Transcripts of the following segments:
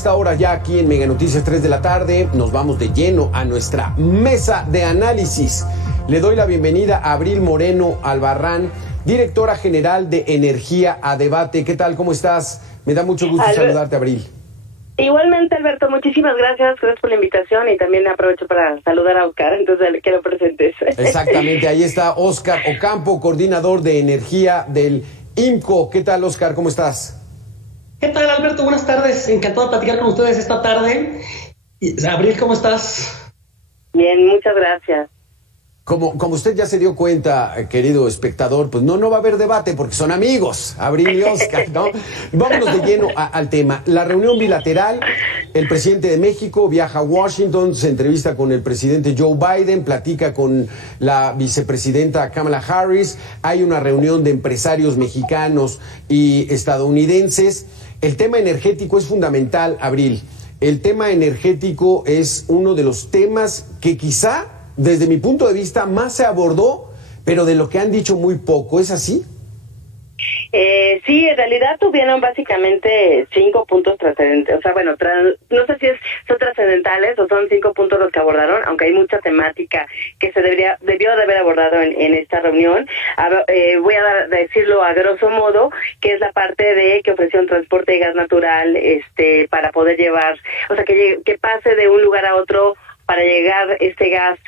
Esta hora ya aquí en Mega Noticias 3 de la tarde nos vamos de lleno a nuestra mesa de análisis. Le doy la bienvenida a Abril Moreno Albarrán, directora general de Energía a Debate. ¿Qué tal? ¿Cómo estás? Me da mucho gusto saludarte, Abril. Igualmente, Alberto, muchísimas gracias por la invitación y también aprovecho para saludar a Oscar, entonces que lo presentes. Exactamente, ahí está Oscar Ocampo, coordinador de energía del IMCO. ¿Qué tal, Oscar? ¿Cómo estás? ¿Qué tal, Alberto? Buenas tardes. Encantado de platicar con ustedes esta tarde. Abril, ¿cómo estás? Bien, muchas gracias. Como usted ya se dio cuenta, querido espectador, pues no va a haber debate porque son amigos, Abril y Oscar, ¿no? Vámonos de lleno al tema. La reunión bilateral, el presidente de México viaja a Washington, se entrevista con el presidente Joe Biden, platica con la vicepresidenta Kamala Harris, hay una reunión de empresarios mexicanos y estadounidenses. El tema energético es fundamental, Abril. El tema energético es uno de los temas que quizá, desde mi punto de vista, más se abordó, pero de lo que han dicho muy poco. ¿Es así? Sí, en realidad tuvieron básicamente 5 puntos trascendentes, o sea, bueno, no sé si son trascendentales o son 5 puntos los que abordaron, aunque hay mucha temática que se debió de haber abordado en esta reunión. Voy a decirlo a grosso modo, que es la parte de que ofreció un transporte de gas natural, para poder llevar, o sea, que pase de un lugar a otro para llegar este gas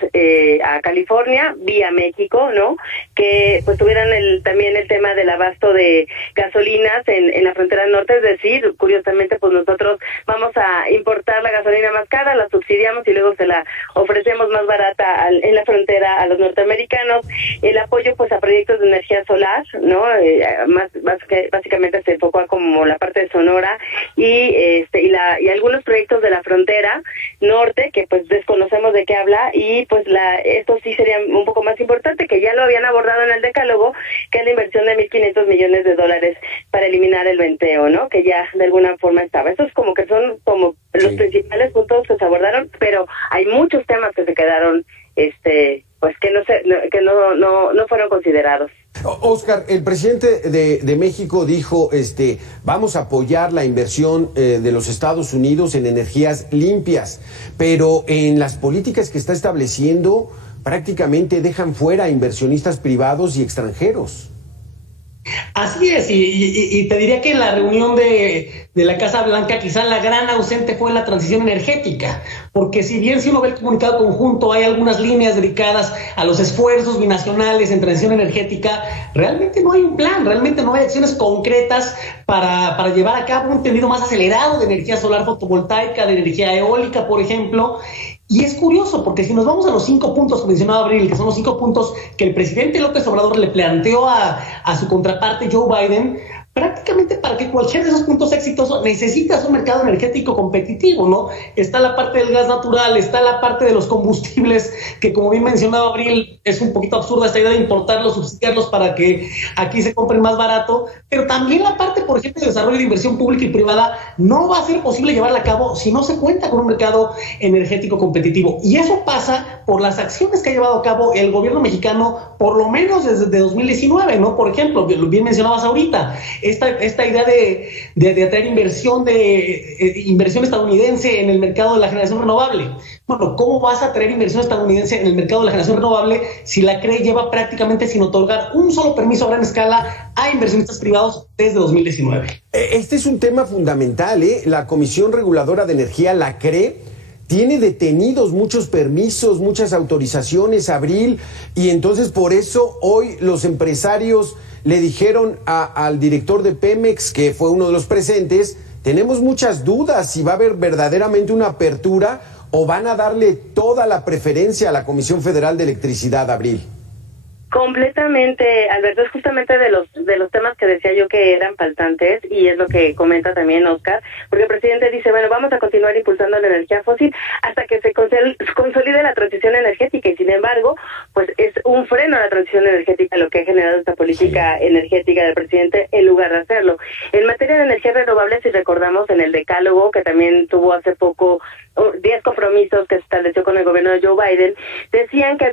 a California vía México, ¿no? Que pues tuvieran también el tema del abasto de gasolinas en la frontera norte, es decir, curiosamente pues nosotros vamos a importar la gasolina más cara, la subsidiamos y luego se la ofrecemos más barata en la frontera a los norteamericanos. El apoyo pues a proyectos de energía solar, ¿no? Básicamente se enfocó a como la parte de Sonora y algunos proyectos de la frontera norte que pues conocemos de qué habla y pues esto sí sería un poco más importante, que ya lo habían abordado en el decálogo, que es la inversión de $1,500 millones para eliminar el venteo, ¿no? Que ya de alguna forma estaba. Estos como que son como los principales puntos que se abordaron, pero hay muchos temas que se quedaron pues que no fueron considerados. Oscar, el presidente de México dijo, vamos a apoyar la inversión de los Estados Unidos en energías limpias, pero en las políticas que está estableciendo prácticamente dejan fuera a inversionistas privados y extranjeros. Así es, y te diría que en la reunión de la Casa Blanca quizá la gran ausente fue la transición energética, porque si bien si uno ve el comunicado conjunto hay algunas líneas dedicadas a los esfuerzos binacionales en transición energética, realmente no hay un plan, realmente no hay acciones concretas para llevar a cabo un tendido más acelerado de energía solar fotovoltaica, de energía eólica, por ejemplo. Y es curioso, porque si nos vamos a los 5 puntos que mencionaba Abril, que son los 5 puntos que el presidente López Obrador le planteó a su contraparte Joe Biden, prácticamente para que cualquiera de esos puntos exitosos necesitas un mercado energético competitivo, ¿no? Está la parte del gas natural, está la parte de los combustibles, que como bien mencionaba Abril, es un poquito absurda esta idea de importarlos, subsidiarlos para que aquí se compren más barato, pero también la parte, por ejemplo, de desarrollo de inversión pública y privada no va a ser posible llevarla a cabo si no se cuenta con un mercado energético competitivo. Y eso pasa por las acciones que ha llevado a cabo el gobierno mexicano, por lo menos desde 2019, ¿no? Por ejemplo, que bien mencionabas ahorita, esta idea de atraer inversión estadounidense en el mercado de la generación renovable. Bueno, ¿cómo vas a atraer inversión estadounidense en el mercado de la generación renovable si la CRE lleva prácticamente sin otorgar un solo permiso a gran escala a inversionistas privados desde 2019? Este es un tema fundamental, ¿eh? La Comisión Reguladora de Energía, la CRE, tiene detenidos muchos permisos, muchas autorizaciones, Abril, y entonces por eso hoy los empresarios le dijeron al director de Pemex, que fue uno de los presentes, tenemos muchas dudas si va a haber verdaderamente una apertura o van a darle toda la preferencia a la Comisión Federal de Electricidad, Abril. Completamente, Alberto, es justamente de los temas que decía yo que eran faltantes y es lo que comenta también Oscar, porque el presidente dice, bueno, vamos a continuar impulsando la energía fósil hasta que se consolide la transición energética y sin embargo, pues es un freno a la transición energética lo que ha generado esta política energética del presidente en lugar de hacerlo. En materia de energías renovables, si recordamos en el decálogo que también tuvo hace poco 10 compromisos que se estableció con el gobierno de Joe Biden, decían que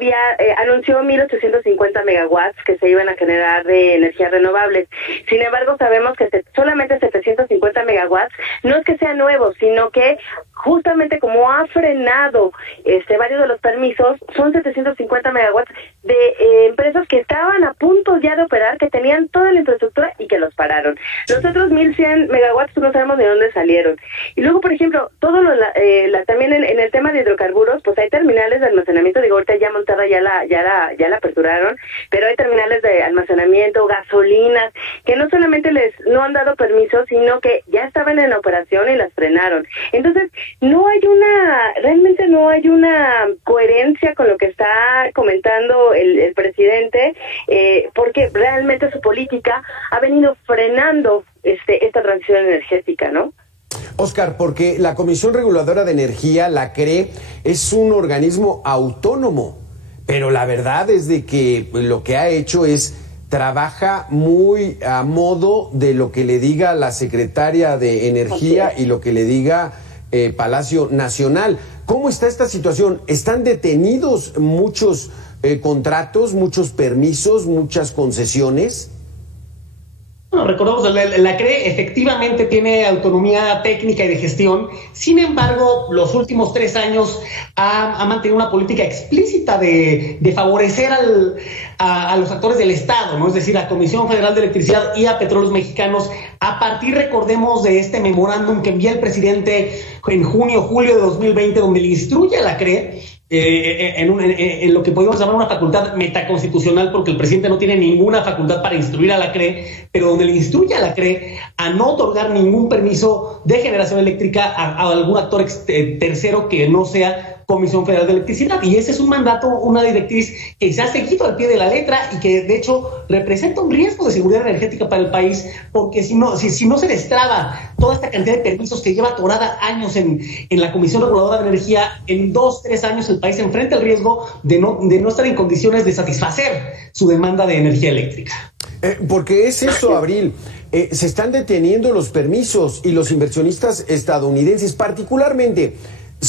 anunció 1,850 750 megawatts que se iban a generar de energías renovables. Sin embargo, sabemos que solamente 750 megawatts no es que sean nuevos, sino que justamente como ha frenado varios de los permisos, son 750 megawatts de empresas que estaban a punto ya de operar, que tenían toda la infraestructura y que los pararon. Los otros 1100 megawatts no sabemos de dónde salieron. Y luego, por ejemplo, también en el tema de hidrocarburos, pues hay terminales de almacenamiento, digo, ahorita ya montada ya la aperturaron, pero hay terminales de almacenamiento, gasolinas, que no solamente no han dado permiso, sino que ya estaban en operación y las frenaron. Entonces, realmente no hay una coherencia con lo que está comentando el presidente, porque realmente su política ha venido frenando esta transición energética, ¿no? Óscar, porque la Comisión Reguladora de Energía, la CRE, es un organismo autónomo, pero la verdad es de que lo que ha hecho es trabaja muy a modo de lo que le diga la secretaria de Energía y lo que le diga Palacio Nacional. ¿Cómo está esta situación? ¿Están detenidos muchos contratos, muchos permisos, muchas concesiones? Bueno, recordemos, la CRE efectivamente tiene autonomía técnica y de gestión. Sin embargo, los últimos 3 años ha mantenido una política explícita de favorecer a los actores del Estado, ¿no? Es decir, a Comisión Federal de Electricidad y a Petróleos Mexicanos, a partir, recordemos, de este memorándum que envía el presidente en julio de 2020, donde le instruye a la CRE en lo que podemos llamar una facultad metaconstitucional, porque el presidente no tiene ninguna facultad para instruir a la CRE, pero donde le instruye a la CRE a no otorgar ningún permiso de generación eléctrica a algún actor tercero que no sea Comisión Federal de Electricidad. Y ese es un mandato, una directriz que se ha seguido al pie de la letra y que de hecho representa un riesgo de seguridad energética para el país, porque si no se destraba toda esta cantidad de permisos que lleva atorada años en la Comisión Reguladora de Energía, en 2-3 años el país enfrenta el riesgo de no estar en condiciones de satisfacer su demanda de energía eléctrica. Porque es eso, Abril. Se están deteniendo los permisos y los inversionistas estadounidenses, particularmente,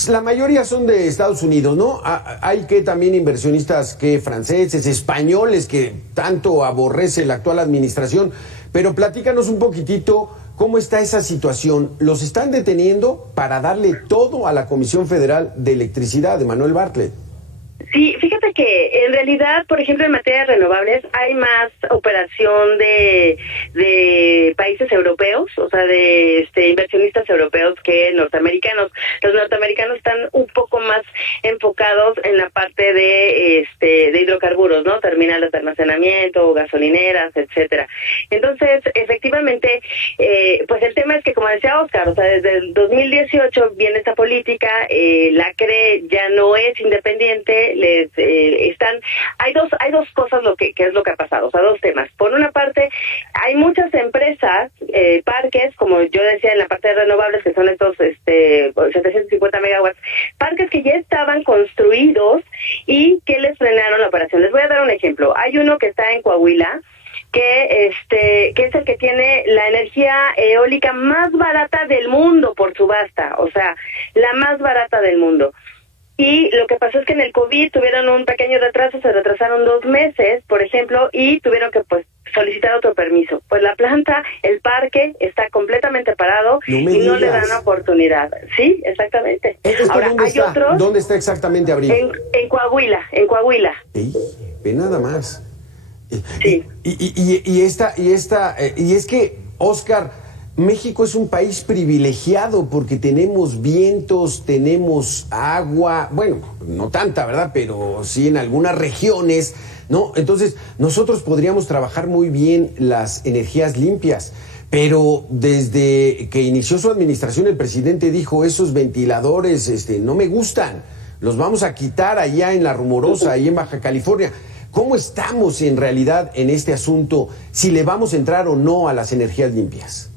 la mayoría son de Estados Unidos, ¿no? Hay también inversionistas franceses, españoles, que tanto aborrece la actual administración. Pero platícanos un poquitito cómo está esa situación. ¿Los están deteniendo para darle todo a la Comisión Federal de Electricidad de Manuel Bartlett? Sí, fíjate que en realidad, por ejemplo, en materia de renovables hay más operación de países europeos, o sea, de inversionistas europeos que norteamericanos. Los norteamericanos están un poco más enfocados en la parte de hidrocarburos, ¿no? Terminales de almacenamiento, gasolineras, etcétera. Entonces, efectivamente, pues el tema es que, como decía Óscar, o sea, desde el 2018 viene esta política, la CRE ya no es independiente. Hay dos cosas que es lo que ha pasado, o sea, 2 temas. Por una parte, hay muchas empresas, parques, como yo decía en la parte de renovables, que son estos 750 megawatts, parques que ya estaban construidos y que les frenaron la operación. Les voy a dar un ejemplo. Hay uno que está en Coahuila, que es el que tiene la energía eólica más barata del mundo por subasta, o sea, la más barata del mundo. Y lo que pasó es que en el COVID tuvieron un pequeño retraso, se retrasaron 2 meses, por ejemplo, y tuvieron que solicitar otro permiso. Pues la planta, el parque, está completamente parado y no le dan oportunidad. Sí, exactamente. Ahora, hay otros. ¿Dónde está exactamente, Abril? En Coahuila. Sí, ve nada más. Sí. Y es que, Óscar, México es un país privilegiado porque tenemos vientos, tenemos agua, bueno, no tanta, ¿verdad? Pero sí en algunas regiones, ¿no? Entonces, nosotros podríamos trabajar muy bien las energías limpias, pero desde que inició su administración, el presidente dijo, esos ventiladores no me gustan, los vamos a quitar allá en La Rumorosa, ahí en Baja California. ¿Cómo estamos en realidad en este asunto, si le vamos a entrar o no a las energías limpias?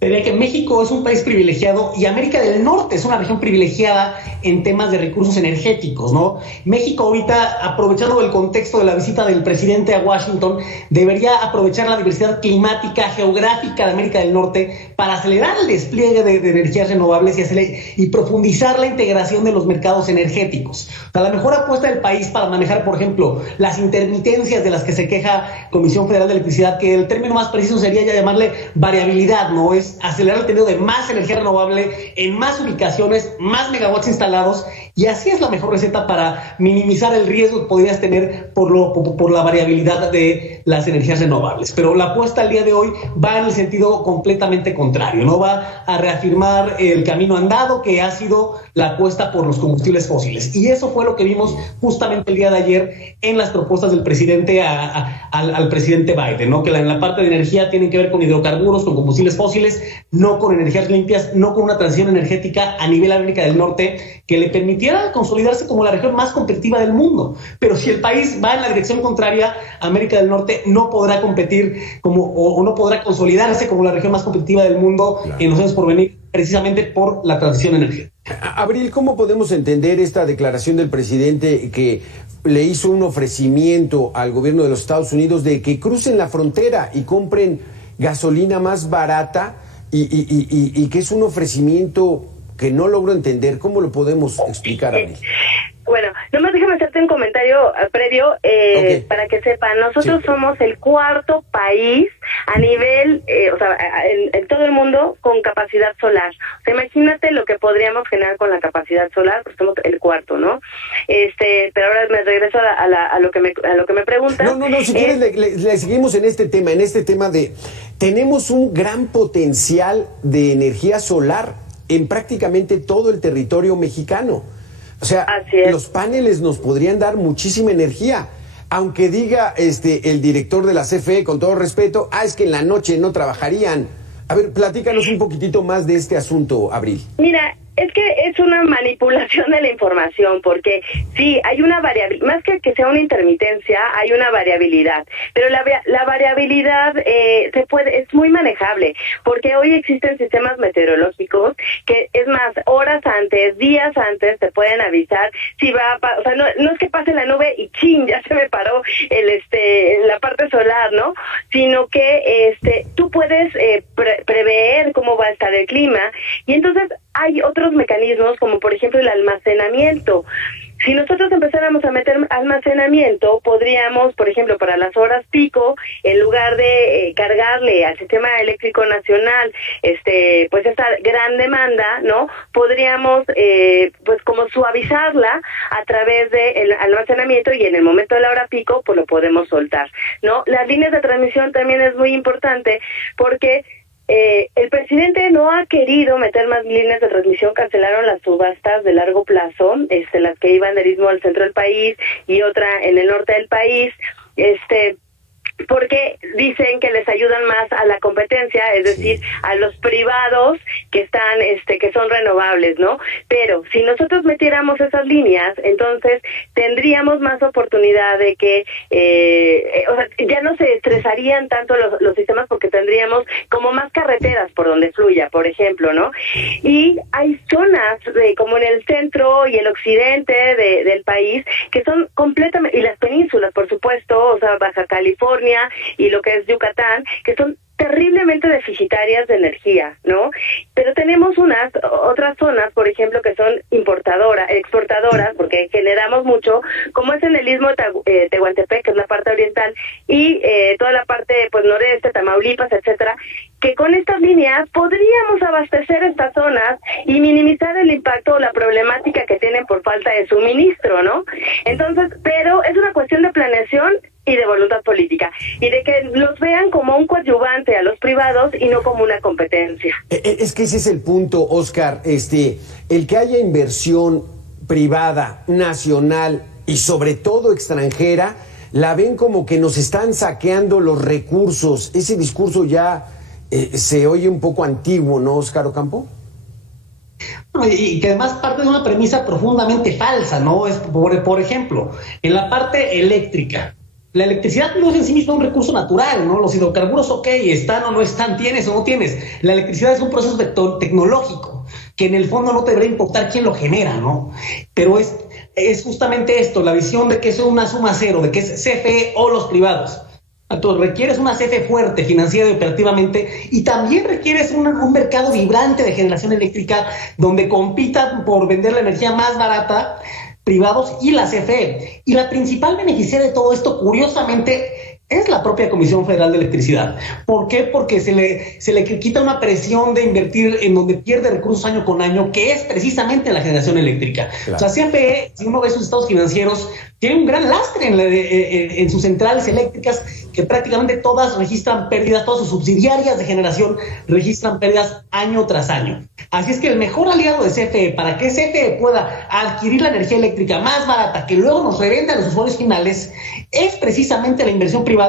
diría que México es un país privilegiado y América del Norte es una región privilegiada en temas de recursos energéticos, ¿no? México ahorita, aprovechando el contexto de la visita del presidente a Washington, debería aprovechar la diversidad climática, geográfica de América del Norte para acelerar el despliegue de energías renovables y profundizar la integración de los mercados energéticos. O sea, la mejor apuesta del país para manejar, por ejemplo, las intermitencias de las que se queja Comisión Federal de Electricidad, que el término más preciso sería ya llamarle variabilidad, ¿no? Es acelerar el tendido de más energía renovable en más ubicaciones, más megawatts instalados, y así es la mejor receta para minimizar el riesgo que podrías tener por la variabilidad de las energías renovables. Pero la apuesta al día de hoy va en el sentido completamente contrario, ¿no? Va a reafirmar el camino andado que ha sido la apuesta por los combustibles fósiles. Y eso fue lo que vimos justamente el día de ayer en las propuestas del presidente al presidente Biden, ¿no? Que en la parte de energía tienen que ver con hidrocarburos, con combustibles fósiles, no con energías limpias, no con una transición energética a nivel América del Norte que le permitiera consolidarse como la región más competitiva del mundo. Pero si el país va en la dirección contraria, América del Norte no podrá competir o no podrá consolidarse como la región más competitiva del mundo en los años por venir, precisamente por la transición energética. Abril, ¿cómo podemos entender esta declaración del presidente que le hizo un ofrecimiento al gobierno de los Estados Unidos de que crucen la frontera y compren gasolina más barata y que es un ofrecimiento que no logro entender? ¿Cómo lo podemos explicar, Abril? Bueno, nomás déjame hacerte un comentario previo okay, para que sepan. Nosotros somos el cuarto país a nivel, en todo el mundo con capacidad solar. O sea, imagínate lo que podríamos generar con la capacidad solar, porque somos el cuarto, ¿no? Pero ahora me regreso a lo que me preguntan. No, si quieres le seguimos en este tema de tenemos un gran potencial de energía solar en prácticamente todo el territorio mexicano. O sea, los paneles nos podrían dar muchísima energía, aunque diga el director de la CFE, con todo respeto, es que en la noche no trabajarían. A ver, platícanos un poquitito más de este asunto, Abril. Mira, es que es una manipulación de la información, porque sí, hay una variabilidad, más que sea una intermitencia, hay una variabilidad, pero la variabilidad es muy manejable, porque hoy existen sistemas meteorológicos que, es más, horas antes, días antes, te pueden avisar si va o sea, no es que pase la nube y ¡chin!, ya se me paró la parte solar, ¿no? Sino que tú puedes prever cómo va a estar el clima, y entonces hay otros mecanismos, como por ejemplo el almacenamiento. Si nosotros empezáramos a meter almacenamiento, podríamos, por ejemplo, para las horas pico, en lugar de cargarle al sistema eléctrico nacional, pues esta gran demanda, ¿no? Podríamos, pues como suavizarla a través del almacenamiento, y en el momento de la hora pico, pues lo podemos soltar, ¿no? Las líneas de transmisión también es muy importante, porque el presidente no ha querido meter más líneas de transmisión. Cancelaron las subastas de largo plazo, las que iban del istmo al centro del país y otra en el norte del país, porque dicen que les ayudan más a la competencia, es decir, a los privados que están, que son renovables, ¿no? Pero si nosotros metiéramos esas líneas, entonces tendríamos más oportunidad de que, ya no se estresarían tanto los sistemas, porque tendríamos como más carreteras por donde fluya, por ejemplo, ¿no? Y hay zonas como en el centro y el occidente del país que son completamente, y las penínsulas, por supuesto, o sea, Baja California y lo que es Yucatán, que son terriblemente deficitarias de energía, ¿no? Pero tenemos otras zonas, por ejemplo, que son exportadoras, porque generamos mucho, como es en el istmo de Tehuantepec, que es la parte oriental, y toda la parte, pues, noreste, Tamaulipas, etcétera, que con estas líneas podríamos abastecer estas zonas y minimizar el impacto o la problemática que tienen por falta de suministro, ¿no? Entonces, pero es una cuestión de planeación y de voluntad política, y de que los vean como un coadyuvante a los privados y no como una competencia. Es que ese es el punto, Oscar, el que haya inversión privada, nacional y sobre todo extranjera, la ven como que nos están saqueando los recursos. Ese discurso ya se oye un poco antiguo, ¿no, Oscar Ocampo? Y que además parte de una premisa profundamente falsa, ¿no? Es por ejemplo, en la parte eléctrica, La electricidad no es en sí misma un recurso natural, ¿no? Los hidrocarburos, ok, están o no están, tienes o no tienes. La electricidad es un proceso tecnológico que en el fondo no te debería importar quién lo genera, ¿no? Pero es justamente esto, la visión de que es una suma cero, de que es CFE o los privados. Entonces, requieres una CFE fuerte, financiera y operativamente, y también requieres un mercado vibrante de generación eléctrica donde compitan por vender la energía más barata privados y la CFE. Y la principal beneficiaria de todo esto, curiosamente, es la propia Comisión Federal de Electricidad. ¿Por qué? Porque se le quita una presión de invertir en donde pierde recursos año con año, que es precisamente en la generación eléctrica. Claro. O sea, CFE, si uno ve sus estados financieros, tiene un gran lastre en sus centrales eléctricas, que prácticamente todas registran pérdidas, todas sus subsidiarias de generación registran pérdidas año tras año. Así es que el mejor aliado de CFE, para que CFE pueda adquirir la energía eléctrica más barata, que luego nos revenda a los usuarios finales, es precisamente la inversión privada,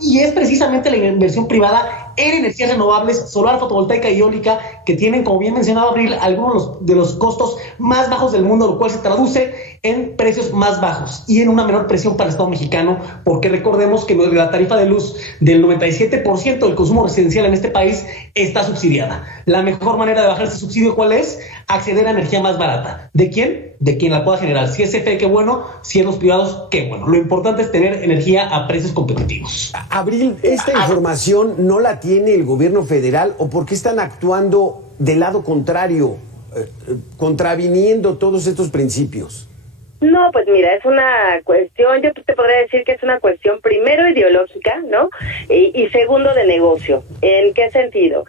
y es precisamente la inversión privada en energías renovables, solar, fotovoltaica y eólica, que tienen, como bien mencionaba Abril, algunos de los costos más bajos del mundo, lo cual se traduce en precios más bajos y en una menor presión para el Estado mexicano, porque recordemos que la tarifa de luz del 97% del consumo residencial en este país está subsidiada. La mejor manera de bajar ese subsidio, ¿cuál es? Acceder a energía más barata. ¿De quién? De quien la pueda generar. Si es CFE, qué bueno. Si es los privados, qué bueno. Lo importante es tener energía a precios competitivos. Abril, ¿esta información no la tiene el gobierno federal o por qué están actuando del lado contrario, contraviniendo todos estos principios? No, pues mira, es una cuestión, yo te podría decir que es una cuestión primero ideológica, ¿no? Y segundo de negocio. ¿En qué sentido?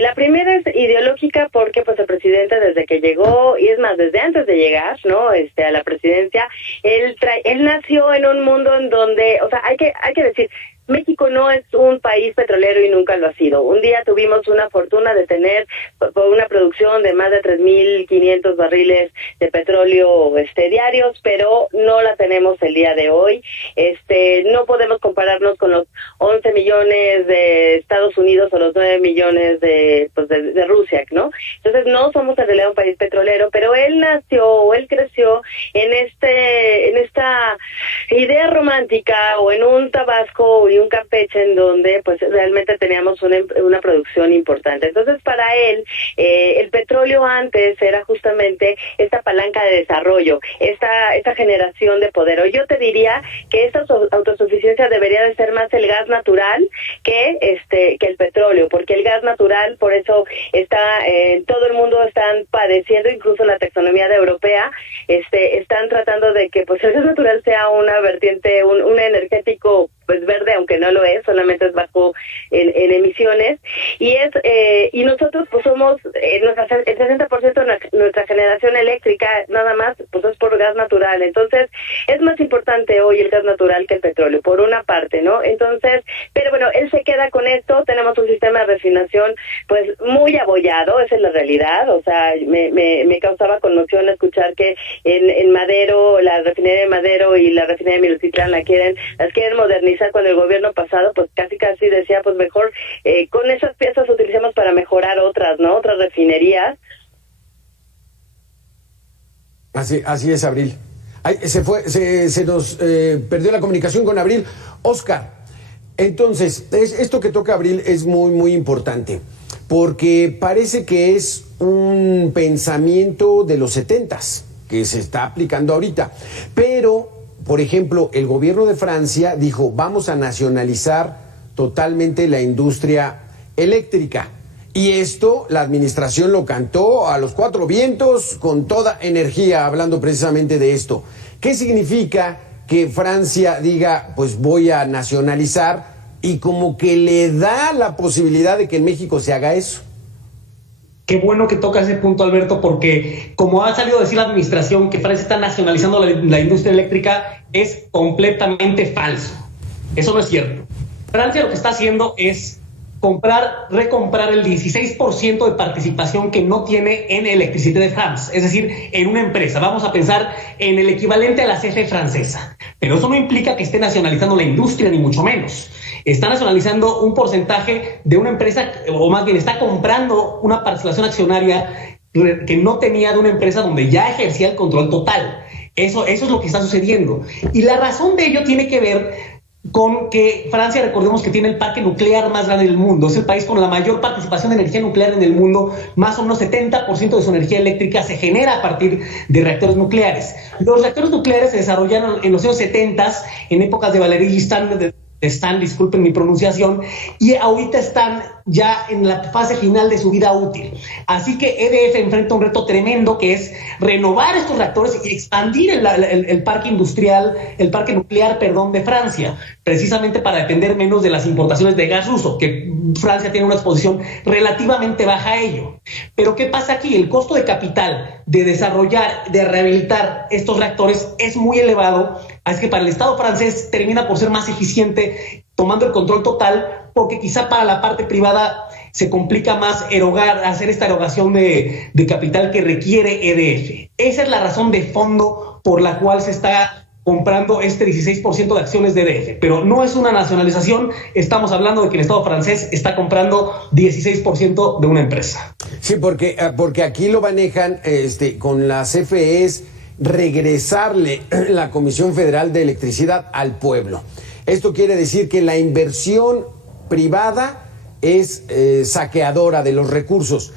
La primera es ideológica porque pues el presidente desde que llegó, y es más, desde antes de llegar, ¿no? A la presidencia, él nació en un mundo en donde, o sea, hay que decir, México no es un país petrolero y nunca lo ha sido. Un día tuvimos una fortuna de tener una producción de más de 3.500 barriles de petróleo diarios, pero no la tenemos el día de hoy. No podemos compararnos con los 11 millones de Estados Unidos o los 9 millones de Rusia, ¿no? Entonces no somos en realidad un país petrolero, pero él creció en esta idea romántica, o en un Tabasco y un Campeche en donde pues realmente teníamos una producción importante. Entonces para él el petróleo antes era justamente esta palanca de desarrollo, esta generación de poder. O yo te diría que esta autosuficiencia debería de ser más el gas natural que el petróleo, porque el gas natural, por eso todo el mundo están padeciendo, incluso la taxonomía europea, están tratando de que pues el gas natural sea una vertiente, un energético pues verde, aunque no lo es, solamente es bajo en emisiones, y nosotros pues somos el 60% de nuestra generación eléctrica nada más pues es por gas natural. Entonces es más importante hoy el gas natural que el petróleo, por una parte, ¿no? Entonces, pero bueno, él se queda con esto. Tenemos un sistema de refinación pues muy abollado, esa es la realidad. O sea, me causaba conmoción escuchar que en Madero, la refinería de Madero y la refinería de Minatitlán las quieren modernizar, cuando el gobierno pasado pues casi decía pues mejor con esas piezas utilicemos para mejorar otras, ¿no? Otras refinerías. Así es, Abril. Se nos perdió la comunicación con Abril. Oscar, entonces, esto que toca Abril es muy, muy importante, porque parece que es un pensamiento de los 70s que se está aplicando ahorita, pero por ejemplo, el gobierno de Francia dijo, vamos a nacionalizar totalmente la industria eléctrica. Y esto, la administración lo cantó a los 4 vientos con toda energía, hablando precisamente de esto. ¿Qué significa que Francia diga, pues voy a nacionalizar, y como que le da la posibilidad de que en México se haga eso? Qué bueno que toca ese punto, Alberto, porque como ha salido a decir la administración que Francia está nacionalizando la industria eléctrica, es completamente falso. Eso no es cierto. Francia lo que está haciendo es recomprar el 16% de participación que no tiene en Electricité de France, es decir, en una empresa. Vamos a pensar en el equivalente a la CFE francesa. Pero eso no implica que esté nacionalizando la industria, ni mucho menos. Está nacionalizando un porcentaje de una empresa, o más bien está comprando una participación accionaria que no tenía de una empresa donde ya ejercía el control total. Eso es lo que está sucediendo. Y la razón de ello tiene que ver con que Francia, recordemos que tiene el parque nuclear más grande del mundo, es el país con la mayor participación de energía nuclear en el mundo, más o menos 70% de su energía eléctrica se genera a partir de reactores nucleares. Los reactores nucleares se desarrollaron en los años 70, en épocas de Valéry Giscard d'Estaing, disculpen mi pronunciación, y ahorita están ya en la fase final de su vida útil. Así que EDF enfrenta un reto tremendo, que es renovar estos reactores y expandir el parque industrial, el parque nuclear, de Francia, precisamente para depender menos de las importaciones de gas ruso, que Francia tiene una exposición relativamente baja a ello. Pero ¿qué pasa aquí? El costo de capital de desarrollar, de rehabilitar estos reactores es muy elevado, así que para el Estado francés termina por ser más eficiente tomando el control total, porque quizá para la parte privada se complica más hacer esta erogación de capital que requiere EDF. Esa es la razón de fondo por la cual se está comprando este 16% de acciones de EDF, pero no es una nacionalización, estamos hablando de que el Estado francés está comprando 16% de una empresa. Sí, porque aquí lo manejan con las CFEs, regresarle la Comisión Federal de Electricidad al pueblo. Esto quiere decir que la inversión privada es saqueadora de los recursos.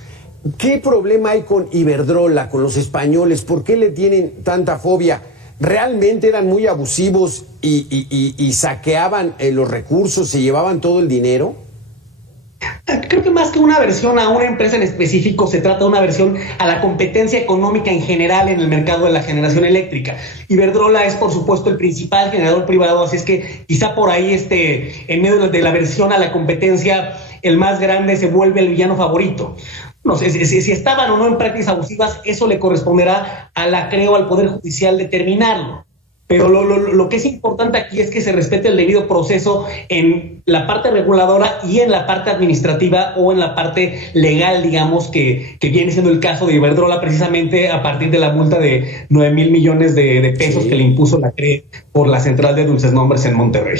¿Qué problema hay con Iberdrola, con los españoles? ¿Por qué le tienen tanta fobia? ¿Realmente eran muy abusivos y saqueaban los recursos, se llevaban todo el dinero? Creo que más que una aversión a una empresa en específico, se trata de una aversión a la competencia económica en general en el mercado de la generación eléctrica. Iberdrola es, por supuesto, el principal generador privado, así es que quizá por ahí, en medio de la aversión a la competencia, el más grande se vuelve el villano favorito. No sé si estaban o no en prácticas abusivas, eso le corresponderá al Poder Judicial determinarlo. Pero lo que es importante aquí es que se respete el debido proceso en la parte reguladora y en la parte administrativa o en la parte legal, digamos, que viene siendo el caso de Iberdrola, precisamente a partir de la multa de 9,000 millones de pesos que le impuso la CRE por la central de dulces nombres en Monterrey.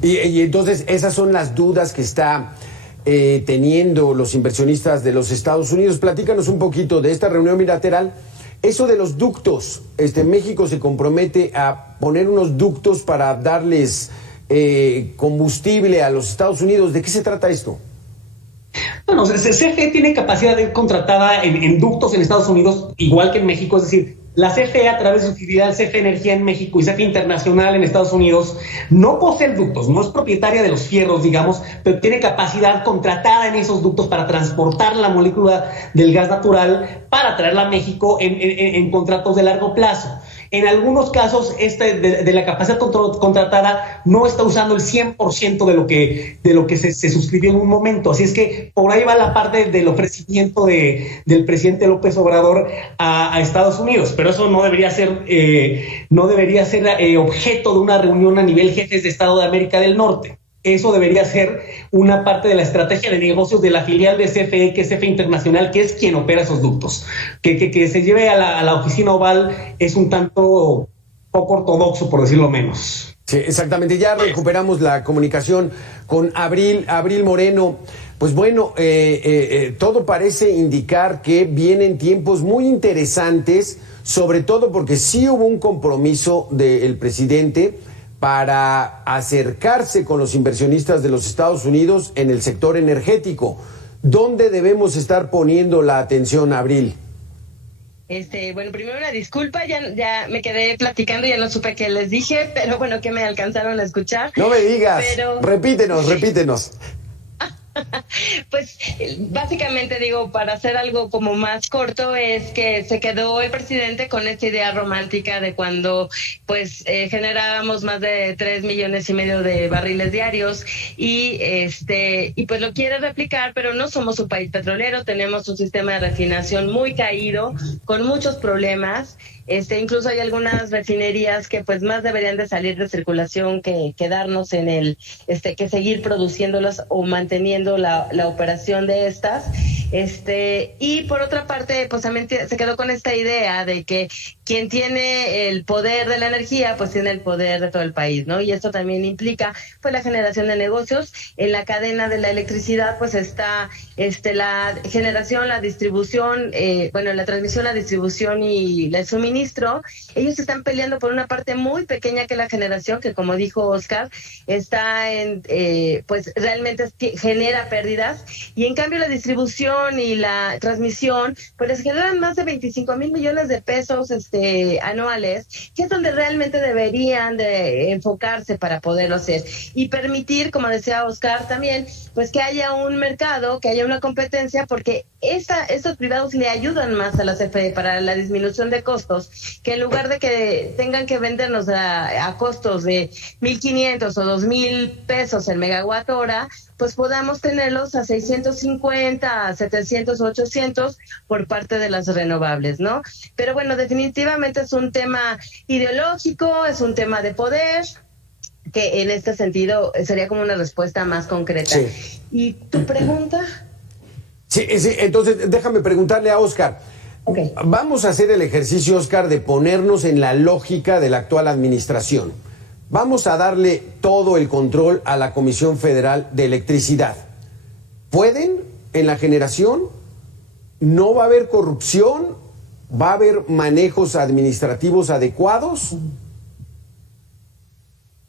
Y entonces esas son las dudas que está teniendo los inversionistas de los Estados Unidos. Platícanos un poquito de esta reunión bilateral. Eso de los ductos, México se compromete a poner unos ductos para darles combustible a los Estados Unidos. ¿De qué se trata esto? Bueno, CFE tiene capacidad contratada en ductos en Estados Unidos, igual que en México, es decir, la CFE, a través de su filial CFE Energía en México y CFE Internacional en Estados Unidos, no posee ductos, no es propietaria de los fierros, digamos, pero tiene capacidad contratada en esos ductos para transportar la molécula del gas natural para traerla a México en contratos de largo plazo. En algunos casos, de la capacidad contratada no está usando el 100% de lo que se suscribió en un momento. Así es que por ahí va la parte del ofrecimiento del presidente López Obrador a Estados Unidos. Pero eso no debería ser objeto de una reunión a nivel jefes de Estado de América del Norte. Eso debería ser una parte de la estrategia de negocios de la filial de CFE, que es CFE Internacional, que es quien opera esos ductos. Que se lleve a la oficina oval es un tanto poco ortodoxo, por decirlo menos. Sí, exactamente. Ya recuperamos la comunicación con Abril Moreno. Pues bueno, todo parece indicar que vienen tiempos muy interesantes, sobre todo porque sí hubo un compromiso del presidente para acercarse con los inversionistas de los Estados Unidos en el sector energético. ¿Dónde debemos estar poniendo la atención, Abril? Bueno, primero una disculpa, ya me quedé platicando, ya no supe qué les dije, pero bueno, que me alcanzaron a escuchar. No me digas, repítenos. Pues básicamente digo, para hacer algo como más corto, es que se quedó el presidente con esta idea romántica de cuando pues generábamos más de 3,5 millones de barriles diarios y pues lo quiere replicar, pero no somos un país petrolero, tenemos un sistema de refinación muy caído, con muchos problemas. Incluso hay algunas refinerías que pues más deberían de salir de circulación que quedarnos en que seguir produciéndolas o manteniendo manteniendo la operación de estas. Y por otra parte, pues también se quedó con esta idea de que quien tiene el poder de la energía, pues tiene el poder de todo el país, ¿no? Y esto también implica, pues, la generación de negocios. En la cadena de la electricidad, pues, está la generación, la distribución, la transmisión, la distribución y el suministro. Ellos están peleando por una parte muy pequeña que es la generación, que como dijo Oscar, está pues realmente genera pérdidas, y en cambio la distribución y la transmisión, pues les generan más de 25,000 millones de pesos anuales, que es donde realmente deberían de enfocarse para poderlo hacer y permitir, como decía Oscar también, pues que haya un mercado, que haya una competencia, porque estos privados le ayudan más a la CFE para la disminución de costos, que en lugar de que tengan que vendernos a costos de 1,500 o 2,000 pesos el megawatt hora, pues podamos tenerlos a 650, a 700 o 800 por parte de las renovables, ¿no? Pero bueno, definitivamente es un tema ideológico, es un tema de poder, que en este sentido sería como una respuesta más concreta. Sí. ¿Y tu pregunta? Sí, entonces déjame preguntarle a Oscar. Okay. Vamos a hacer el ejercicio, Oscar, de ponernos en la lógica de la actual administración. Vamos a darle todo el control a la Comisión Federal de Electricidad. ¿Pueden en la generación? ¿No va a haber corrupción? ¿Va a haber manejos administrativos adecuados?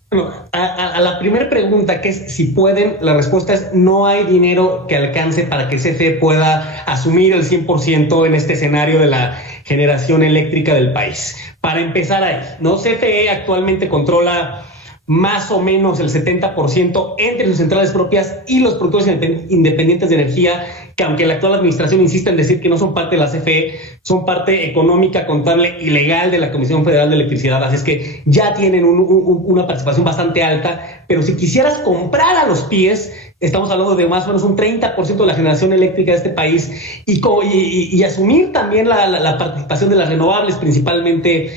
Bueno, a la primera pregunta, que es si pueden, la respuesta es no hay dinero que alcance para que CFE pueda asumir el 100% en este escenario de la generación eléctrica del país. Para empezar ahí, ¿no? CFE actualmente controla más o menos el 70% entre sus centrales propias y los productores independientes de energía, que aunque la actual administración insiste en decir que no son parte de la CFE, son parte económica, contable y legal de la Comisión Federal de Electricidad, así es que ya tienen una participación bastante alta, pero si quisieras comprar a los pies, estamos hablando de más o menos un 30% de la generación eléctrica de este país, y asumir también la participación de las renovables, principalmente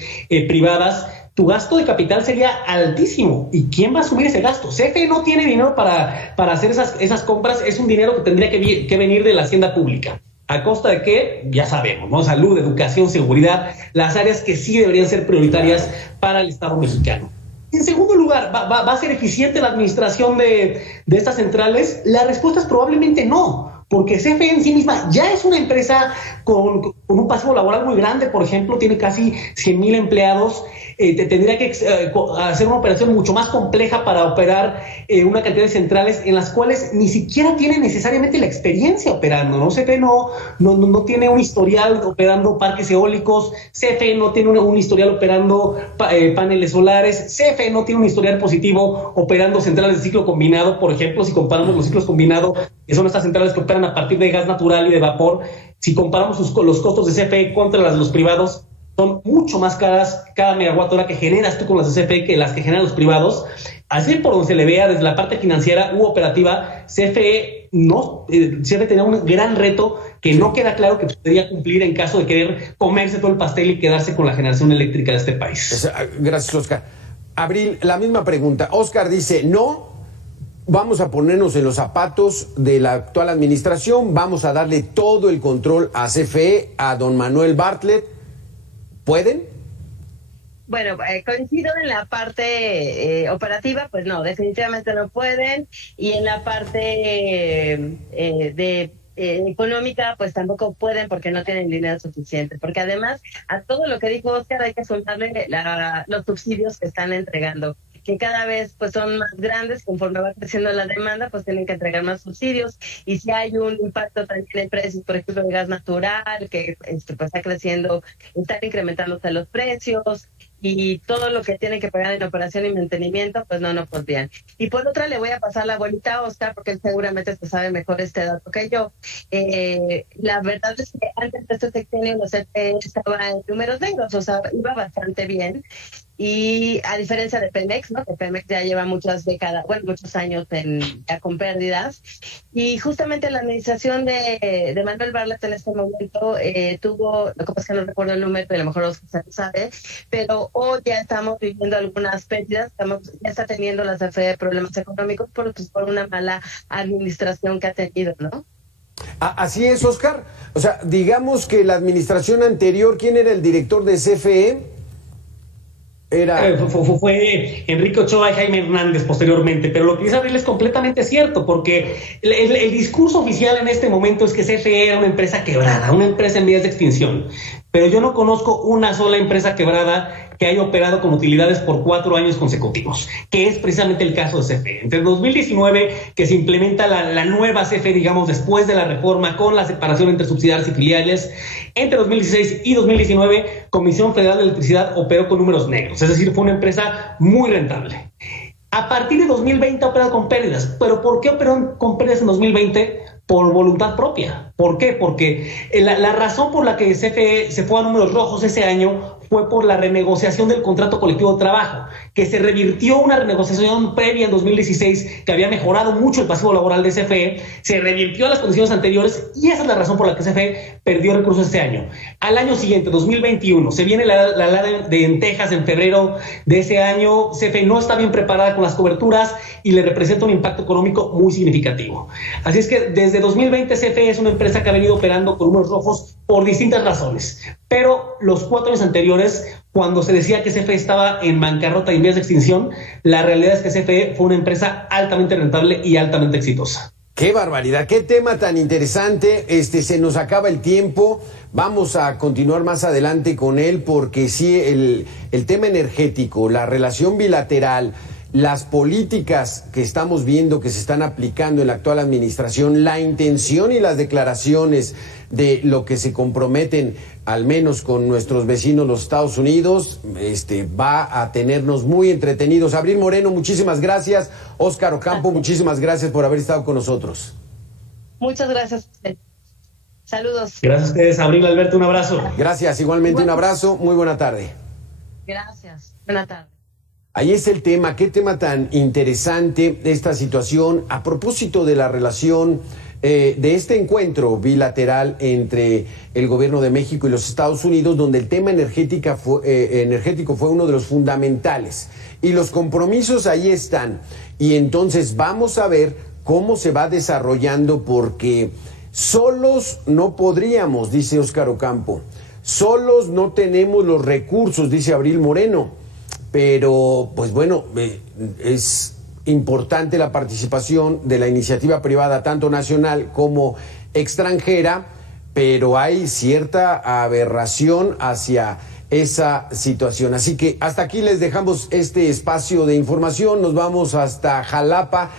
privadas. Tu gasto de capital sería altísimo. ¿Y quién va a asumir ese gasto? CFE no tiene dinero para hacer esas compras. Es un dinero que tendría que venir de la hacienda pública. ¿A costa de qué? Ya sabemos, ¿no? Salud, educación, seguridad, las áreas que sí deberían ser prioritarias para el Estado mexicano. En segundo lugar, ¿va a ser eficiente la administración de estas centrales? La respuesta es probablemente no, porque CFE en sí misma ya es una empresa con un pasivo laboral muy grande. Por ejemplo, tiene casi 100,000 empleados. Tendría que hacer una operación mucho más compleja para operar una cantidad de centrales en las cuales ni siquiera tiene necesariamente la experiencia operando, ¿no? CFE no tiene un historial operando parques eólicos, CFE no tiene un historial operando paneles solares, CFE no tiene un historial positivo operando centrales de ciclo combinado. Por ejemplo, si comparamos los ciclos combinados, que son estas centrales que operan a partir de gas natural y de vapor, si comparamos los costos de CFE contra los privados, son mucho más caras cada megawatt hora que generas tú con las de CFE que las que generan los privados. Así por donde se le vea desde la parte financiera u operativa, CFE tenía un gran reto que no queda claro que podría cumplir en caso de querer comerse todo el pastel y quedarse con la generación eléctrica de este país. Gracias, Oscar. Abril, la misma pregunta. Oscar dice, no, vamos a ponernos en los zapatos de la actual administración, vamos a darle todo el control a CFE, a don Manuel Bartlett. ¿Pueden? Bueno, coincido en la parte operativa, pues no, definitivamente no pueden, y en la parte económica, pues tampoco pueden porque no tienen dinero suficiente, porque además a todo lo que dijo Oscar hay que sumarle los subsidios que están entregando, que cada vez pues son más grandes. Conforme va creciendo la demanda, pues tienen que entregar más subsidios, y si hay un impacto también en precios, por ejemplo, de gas natural, que pues está creciendo, están incrementándose los precios, y todo lo que tienen que pagar en operación y mantenimiento, pues no podrían. Y por otra, le voy a pasar la bolita a Oscar, porque él seguramente se sabe mejor este dato que yo. La verdad es que antes de este sexenio los CFE estaba en números negros, o sea, iba bastante bien. Y a diferencia de Pemex, ¿no? Que Pemex ya lleva muchas décadas, bueno, muchos años ya con pérdidas. Y justamente la administración de Manuel Bartlett en este momento tuvo, lo que pasa es que no recuerdo el número, pero a lo mejor usted sabe, pero hoy ya estamos viviendo algunas pérdidas, ya está teniendo la CFE problemas económicos por una mala administración que ha tenido, ¿no? Así es, Oscar. O sea, digamos que la administración anterior, ¿quién era el director de CFE? Fue Enrique Ochoa y Jaime Hernández posteriormente, pero lo que dice Abril es completamente cierto, porque el discurso oficial en este momento es que CFE era una empresa quebrada, una empresa en vías de extinción, pero yo no conozco una sola empresa quebrada que haya operado con utilidades por 4 años consecutivos, que es precisamente el caso de CFE. Entre 2019, que se implementa la nueva CFE, digamos, después de la reforma con la separación entre subsidiarias y filiales, entre 2016 y 2019, Comisión Federal de Electricidad operó con números negros, es decir, fue una empresa muy rentable. A partir de 2020 ha operado con pérdidas, pero ¿por qué operó con pérdidas en 2020? Por voluntad propia. ¿Por qué? Porque la razón por la que CFE se fue a números rojos ese año fue por la renegociación del contrato colectivo de trabajo, que se revirtió una renegociación previa en 2016 que había mejorado mucho el pasivo laboral de CFE, se revirtió a las condiciones anteriores y esa es la razón por la que CFE perdió recursos este año. Al año siguiente, 2021, se viene la de Texas en febrero de ese año, CFE no está bien preparada con las coberturas y le representa un impacto económico muy significativo. Así es que desde 2020 CFE es una empresa que ha venido operando con números rojos por distintas razones, pero los 4 años anteriores, cuando se decía que CFE estaba en bancarrota y en vías de extinción, la realidad es que CFE fue una empresa altamente rentable y altamente exitosa. ¡Qué barbaridad! ¡Qué tema tan interesante! Se nos acaba el tiempo. Vamos a continuar más adelante con él porque sí, el tema energético, la relación bilateral, las políticas que estamos viendo que se están aplicando en la actual administración, la intención y las declaraciones de lo que se comprometen, al menos con nuestros vecinos los Estados Unidos, va a tenernos muy entretenidos. Abril Moreno, muchísimas gracias. Óscar Ocampo, muchísimas gracias por haber estado con nosotros. Muchas gracias. Saludos. Gracias a ustedes, Abril, Alberto, un abrazo. Gracias, igualmente un abrazo, muy buena tarde. Gracias, buena tarde. Ahí es el tema, qué tema tan interesante esta situación a propósito de la relación de este encuentro bilateral entre el gobierno de México y los Estados Unidos, donde el tema energético fue uno de los fundamentales y los compromisos ahí están. Y entonces vamos a ver cómo se va desarrollando porque solos no podríamos, dice Óscar Ocampo, solos no tenemos los recursos, dice Abril Moreno. Pero, pues bueno, es importante la participación de la iniciativa privada, tanto nacional como extranjera, pero hay cierta aberración hacia esa situación. Así que hasta aquí les dejamos este espacio de información. Nos vamos hasta Jalapa.